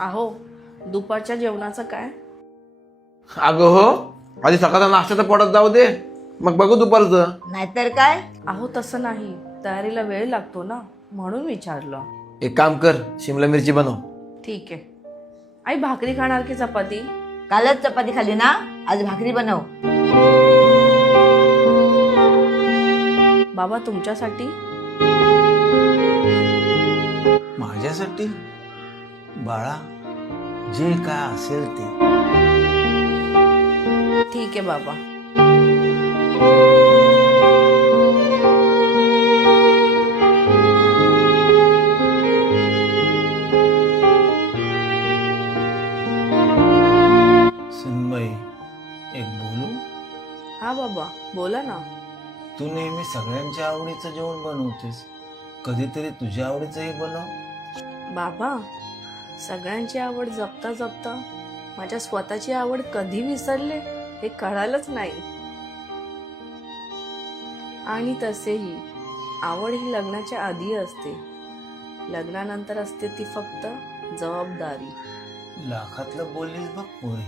अहो, दुपारच्या जेवणाचं काय? अगं हो, आधी सकाळचा नाश्ता तर पोटात जाऊ दे, मग बघू दुपारचं. नाहीतर काय. अहो तसं नाही, तयारीला वेळ लागतो ना, म्हणून विचारलं. एक काम कर, शिमला मिरची बनव. ठीक आहे. आई भाकरी खाणार की चपाती? कालच चपाती खाली ना, आज भाकरी बनव. बाबा तुमच्यासाठी? माझ्यासाठी बाळा, जे काय असेल ते. ठीक आहे बाबा. सुनबाई, एक बोलू? हा बाबा बोला ना. तू नेहमी सगळ्यांच्या आवडीचं जेवण बनवतेस, कधीतरी तुझ्या आवडीचंही बनव. बाबा, सगळ्यांची आवड जपता जपता माझ्या स्वतःची आवड कधी विसरले हे कळालंच नाही. आणि तसेही आवड ही लग्नाच्या आधी असते, लग्नानंतर असते ती फक्त जबाबदारी. लाखातलं बोललीस बघ पोरी.